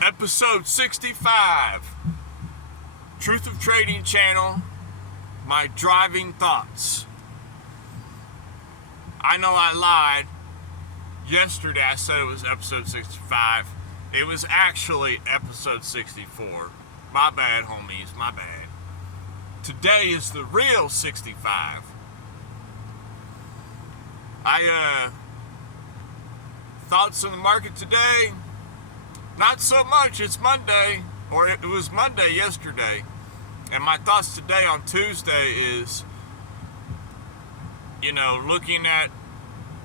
Episode 65, Truth of Trading Channel, my driving thoughts. I know I lied. Yesterday I said it was episode 65. It was actually episode 64. My bad, homies, my bad. Today is the real 65. Thoughts on the market today? Not so much. It's Monday, or it was Monday yesterday. And my thoughts today on Tuesday is, looking at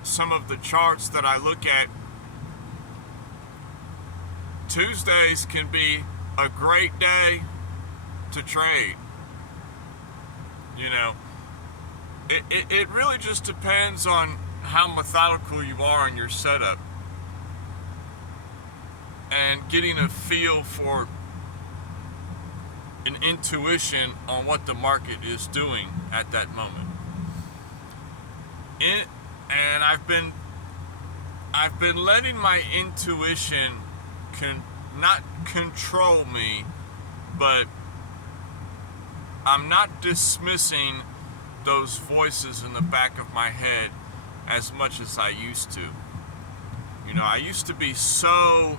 some of the charts that I look at, Tuesdays can be a great day to trade. It really just depends on how methodical you are in your setup and getting a feel for an intuition on what the market is doing at that moment. And I've been letting my intuition not control me, but I'm not dismissing those voices in the back of my head as much as I used to. I used to be so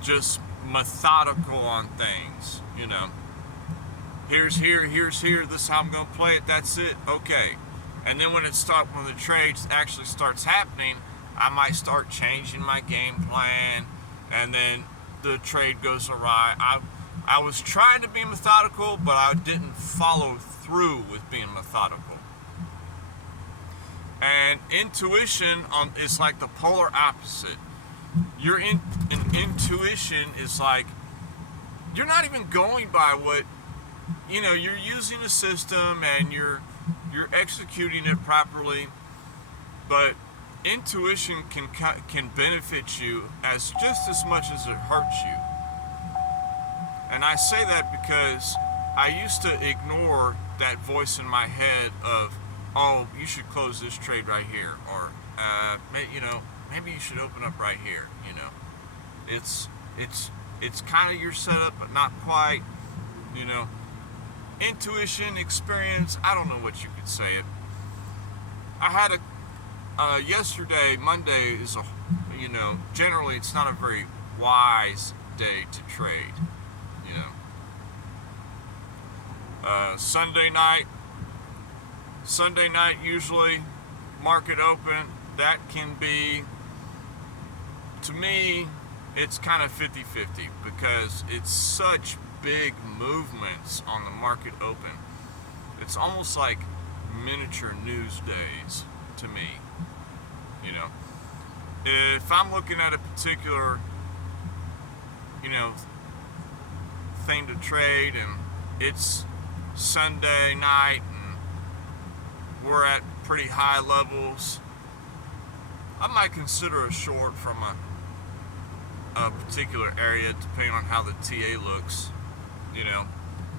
just methodical on things. Here's here, this is how I'm gonna play it, that's it, okay. And then when the trade actually starts happening, I might start changing my game plan, and then the trade goes awry. I was trying to be methodical, but I didn't follow through with being methodical. And intuition is like the polar opposite. Your intuition is like, you're not even going by what, you're using a system and you're executing it properly, but intuition can benefit you just as much as it hurts you. And I say that because I used to ignore that voice in my head of, oh, you should close this trade right here, or maybe you should open up right here. It's kind of your setup, but not quite. Intuition, experience, I don't know what you could say it. I had yesterday, Monday is generally it's not a very wise day to trade. Sunday night usually market open, that can be, to me, it's kind of 50-50 because it's such big movements on the market open. It's almost like miniature news days to me. If I'm looking at a particular thing to trade and it's Sunday night and we're at pretty high levels, I might consider a short from a particular area depending on how the TA looks,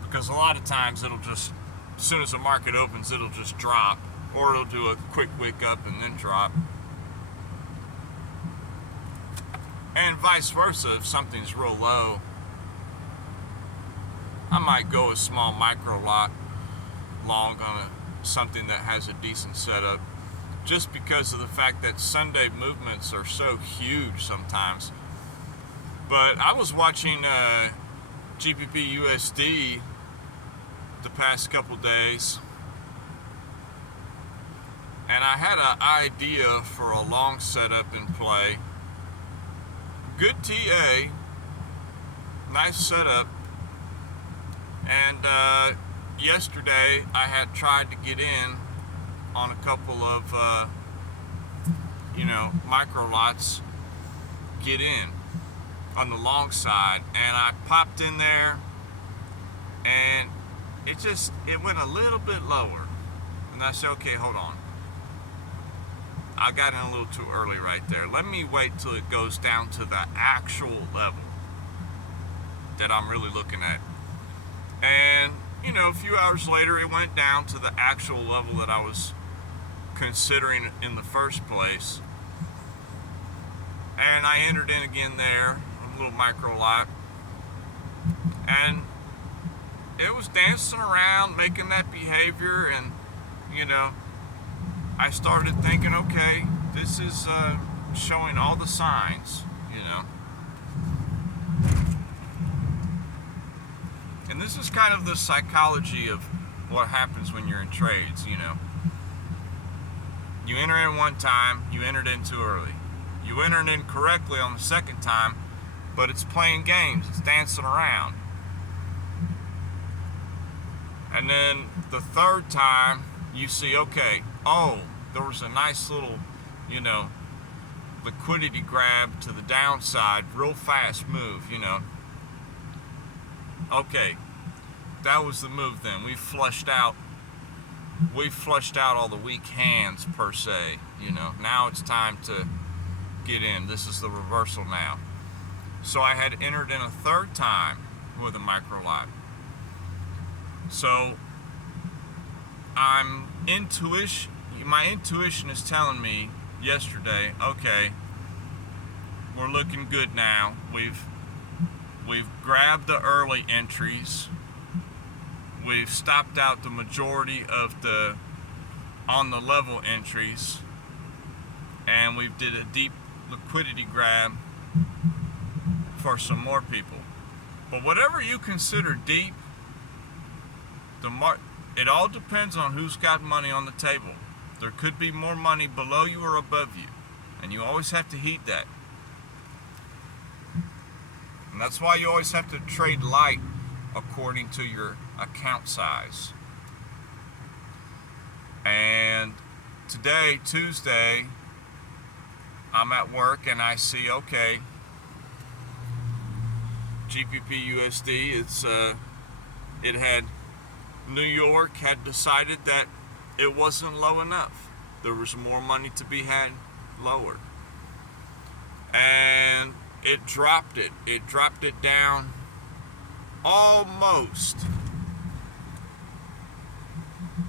because a lot of times it'll just, as soon as the market opens, it'll just drop, or it'll do a quick wick up and then drop. And vice versa, if something's real low, I might go a small micro lot long on something that has a decent setup, just because of the fact that Sunday movements are so huge sometimes. But I was watching GBP USD the past couple days, and I had an idea for a long setup in play. Good TA, nice setup, and yesterday I had tried to get in on a couple of micro lots, get in on the long side, and I popped in there and it went a little bit lower, and I said, okay, hold on, I got in a little too early right there. Let me wait till it goes down to the actual level that I'm really looking at. And a few hours later it went down to the actual level that I was considering in the first place. And and I entered in again there, a little micro lot, and it was dancing around, making that behavior, and I started thinking, okay, this is showing all the signs, And this is kind of the psychology of what happens when you're in trades, You enter in one time, you entered in too early. You entered in correctly on the second time, but it's playing games, it's dancing around. And then the third time, you see, okay, oh, there was a nice little, liquidity grab to the downside, real fast move, Okay, that was the move then. We flushed out all the weak hands per se, Now it's time to get in. This is the reversal now. So I had entered in a third time with a micro lot. So my intuition is telling me yesterday, okay, we're looking good now. We've grabbed the early entries. We've stopped out the majority of the on the level entries, and we've did a deep liquidity grab for some more people. But whatever you consider deep, it all depends on who's got money on the table. There could be more money below you or above you, and you always have to heed that. And that's why you always have to trade light according to your account size. And today, Tuesday, I'm at work and I see, okay, GBP USD, it had New York had decided that it wasn't low enough. There was more money to be had lower. And it dropped it. It dropped it down almost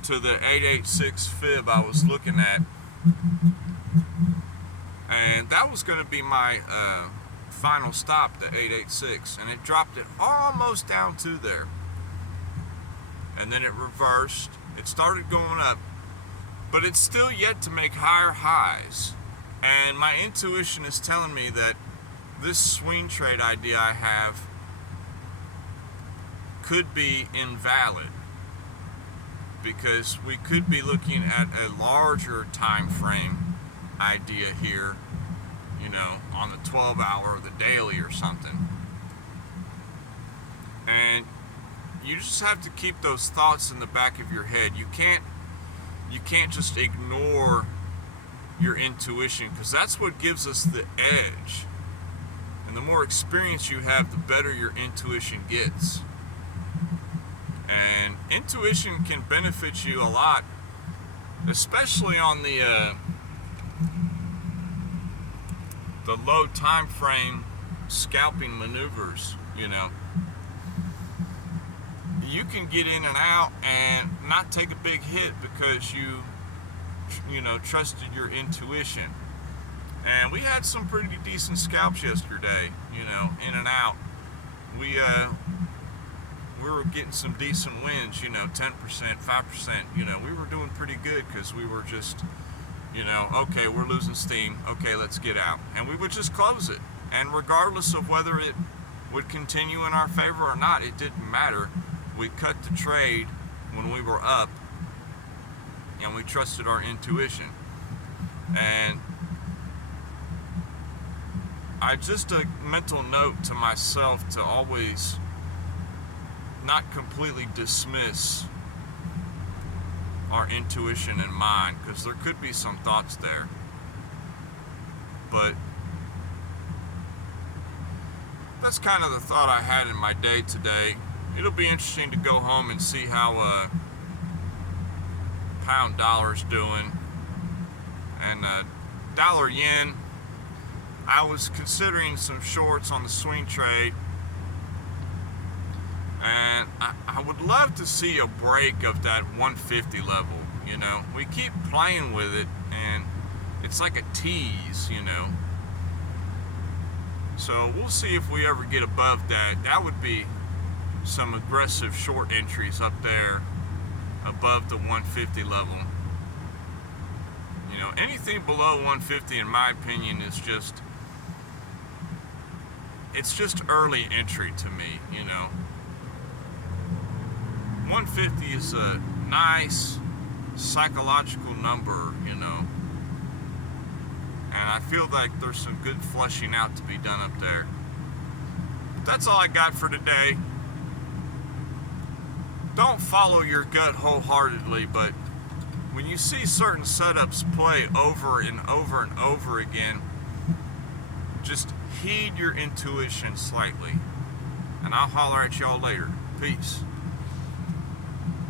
to the 886 fib I was looking at. And that was going to be my final stop, the 886. And it dropped it almost down to there. And then it reversed. It started going up, but it's still yet to make higher highs. And my intuition is telling me that this swing trade idea I have could be invalid, because we could be looking at a larger time frame idea here, on the 12-hour or the daily or something. And you just have to keep those thoughts in the back of your head. You can't just ignore your intuition, because that's what gives us the edge. And the more experience you have, the better your intuition gets. And intuition can benefit you a lot, especially on the low time frame scalping maneuvers. You can get in and out and not take a big hit because you trusted your intuition. And we had some pretty decent scalps yesterday, in and out. We were getting some decent wins, 10%, 5%, we were doing pretty good, because we were just, okay, we're losing steam, okay, let's get out. And we would just close it. And regardless of whether it would continue in our favor or not, it didn't matter. We cut the trade when we were up, and we trusted our intuition. And just a mental note to myself to always not completely dismiss our intuition and mind, because there could be some thoughts there. But that's kind of the thought I had in my day today. It'll be interesting to go home and see how pound dollar's doing, and dollar yen. I was considering some shorts on the swing trade, and I would love to see a break of that 150 level. We keep playing with it, and it's like a tease. So we'll see if we ever get above that. That would be some aggressive short entries up there above the 150 level. You know, anything below 150 in my opinion is just, it's just early entry to me, you know. 150 is a nice psychological number, you know. And I feel like there's some good flushing out to be done up there. But that's all I got for today. Don't follow your gut wholeheartedly, but when you see certain setups play over and over and over again, just heed your intuition slightly. And I'll holler at y'all later. Peace.